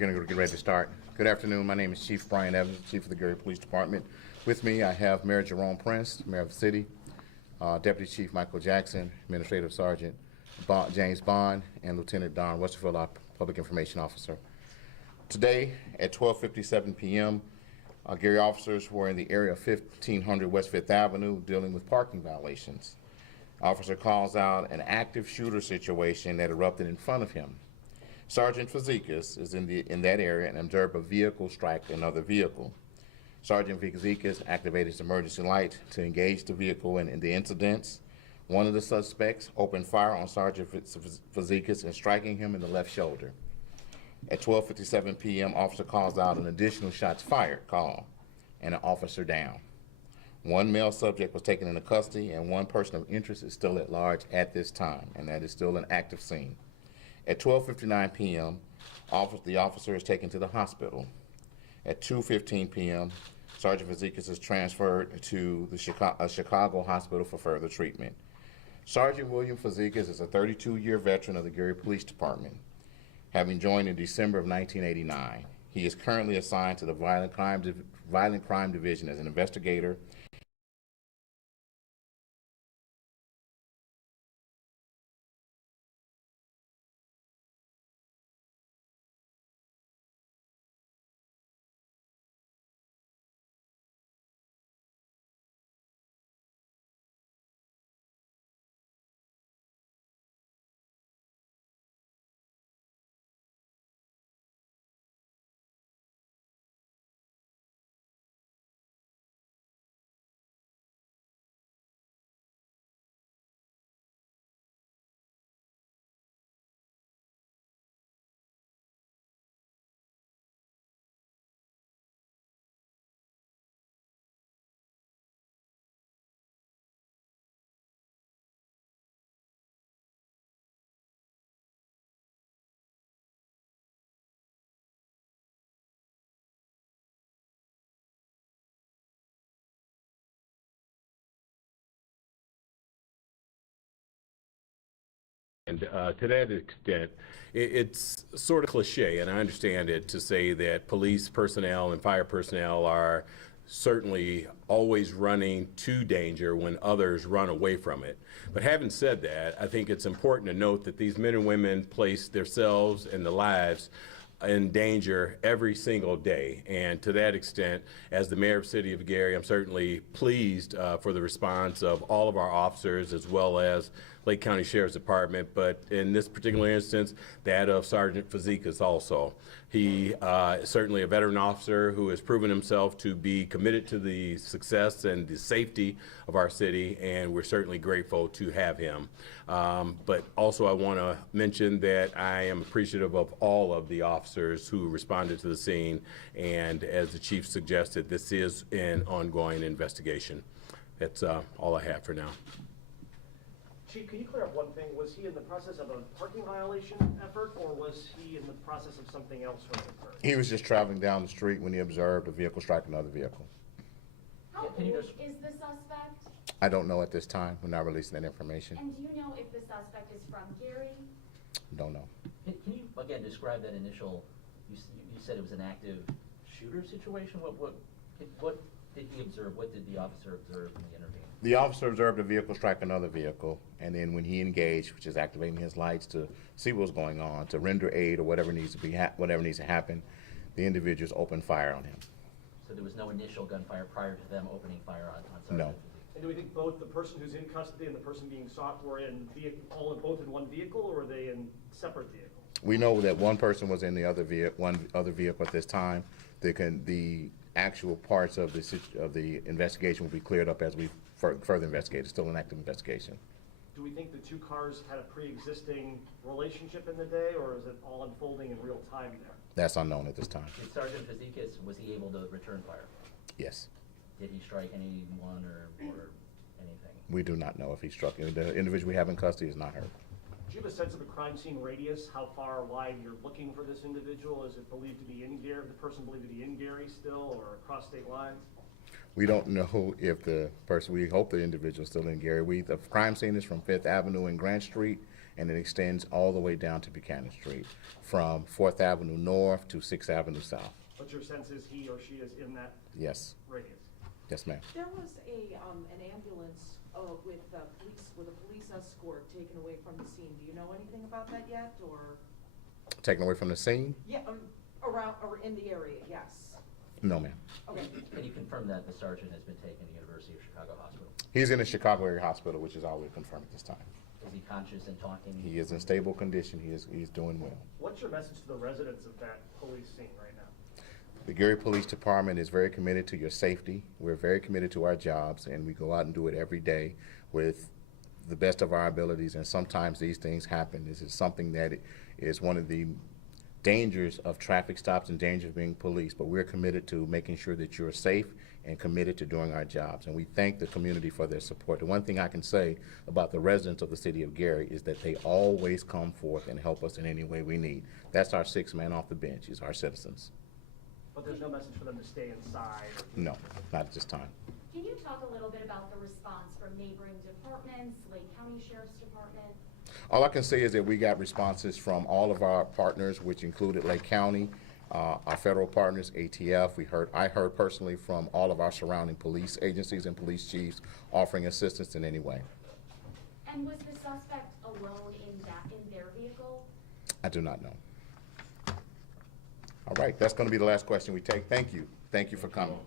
going to get ready to start. Good afternoon. My name is Chief Brian Evans, Chief of the Gary Police Department. With me, I have Mayor Jerome Prince, Mayor of the City, Deputy Chief Michael Jackson, Administrative Sergeant James Bond, and Lieutenant Don Westerfield, our Public Information Officer. Today, at 12:57 p.m., Gary officers were in the area of 1500 West 5th Avenue dealing with parking violations. Officer calls out an active shooter situation that erupted in front of him. Sergeant Fazekas is in that area and observed a vehicle strike another vehicle. Sergeant Fazekas activated his emergency light to engage the vehicle, and in the incidents, one of the suspects opened fire on Sergeant Fazekas and striking him in the left shoulder. At 12:57 p.m., officer calls out an additional shots fired call and an officer down. One male subject was taken into custody, and one person of interest is still at large at this time, and that is still an active scene. At 12:59 p.m., the officer is taken to the hospital. At 2:15 p.m., Sergeant Fazekas is transferred to the Chicago hospital for further treatment. Sergeant William Fazekas is a 32-year veteran of the Gary Police Department, having joined in December of 1989. He is currently assigned to the Violent Crime Division as an investigator. And to that extent, it's sort of cliche, and I understand it, to say that police personnel and fire personnel are certainly always running to danger when others run away from it. But having said that, I think it's important to note that these men and women place themselves and their lives in danger every single day. And to that extent, as the mayor of the city of Gary, I'm certainly pleased for the response of all of our officers, as well as Lake County Sheriff's Department, but in this particular instance, that of Sergeant Fazekas also. He is certainly a veteran officer who has proven himself to be committed to the success and the safety of our city, and we're certainly grateful to have him. But also I want to mention that I am appreciative of all of the officers who responded to the scene, and as the chief suggested, this is an ongoing investigation. That's all I have for now. Chief, can you clear up one thing? Was he in the process of a parking violation effort, or was he in the process of something else when it occurred? He was just traveling down the street when he observed a vehicle strike another vehicle. How old is the suspect? I don't know at this time. We're not releasing that information. And do you know if the suspect is from Gary? Don't know. Can you again describe that initial? You said it was an active shooter situation. What did he observe? What did the officer observe in the interview? The officer observed a vehicle strike another vehicle, and then when he engaged, which is activating his lights to see what's going on, to render aid or whatever needs to happen, the individuals opened fire on him. So there was no initial gunfire prior to them opening fire on Sergeant? No. And do we think both the person who's in custody and the person being sought were both in one vehicle, or were they in separate vehicles? We know that one person was in the other vehicle at this time. The actual parts of the investigation will be cleared up as we further investigate. It's still an active investigation. Do we think the two cars had a pre-existing relationship in the day, or is it all unfolding in real time there? That's unknown at this time. Did Sergeant Fazekas, was he able to return fire? Yes. Did he strike anyone or anything? We do not know if he struck. The individual we have in custody is not hurt. Do you have a sense of the crime scene radius, how far wide you're looking for this individual? Is it believed to be in Gary, the person believed to be in Gary still, or across state lines? We don't know if the person, we hope the individual is still in Gary. The crime scene is from 5th Avenue and Grant Street, and it extends all the way down to Buchanan Street, from 4th Avenue North to 6th Avenue South. But your sense is he or she is in that Yes, radius? yes, ma'am. There was an ambulance with a police escort taken away from the scene. Do you know anything about that yet, or? Taken away from the scene? Yeah, around, or in the area, yes. No, ma'am. Okay. Can you confirm that the sergeant has been taken to University of Chicago Hospital? He's in the Chicago area hospital, which is all we've confirmed at this time. Is he conscious and talking? He is in stable condition. He's doing well. What's your message to the residents of that police scene right now? The Gary Police Department is very committed to your safety. We're very committed to our jobs, and we go out and do it every day with the best of our abilities, and sometimes these things happen. This is something that is one of the dangers of traffic stops and danger of being police, but we're committed to making sure that you're safe and committed to doing our jobs, and we thank the community for their support. The one thing I can say about the residents of the city of Gary is that they always come forth and help us in any way we need. That's our sixth man off the bench, is our citizens. But there's no message for them to stay inside? No, not at this time. Can you talk a little bit about the response from neighboring departments, Lake County Sheriff's Department? All I can say is that we got responses from all of our partners, which included Lake County, our federal partners, ATF. I heard personally from all of our surrounding police agencies and police chiefs offering assistance in any way. And was the suspect alone in their vehicle? I do not know. All right, that's going to be the last question we take. Thank you. Thank you for coming.